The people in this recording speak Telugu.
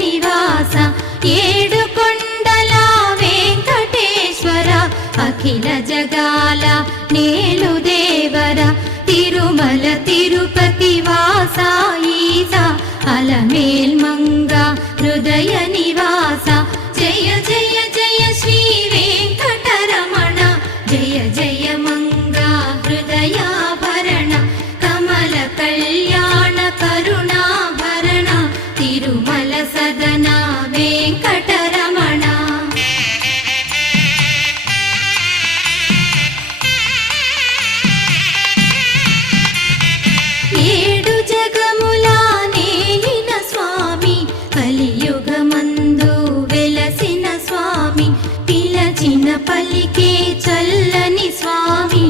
నివాస ఏడు కొండల వెంకటేశ్వర అఖిల జగాల నేలు దేవర తిరుమల తిరుపతి వాస ఈస అలమేల్ మంగ హృదయ నివాస జయ జయ జయ శ్రీ వెంకటరమణ జయ జయ మంగ హృదయాభరణ కమల కళ్యాణ కరుణాభరణ తిరుమల సదన వెంకటరమణ ఏడు జగముల నేలిన స్వామి కలియుగమందు వెలసిన స్వామి పిలచిన పలికే చల్లని స్వామి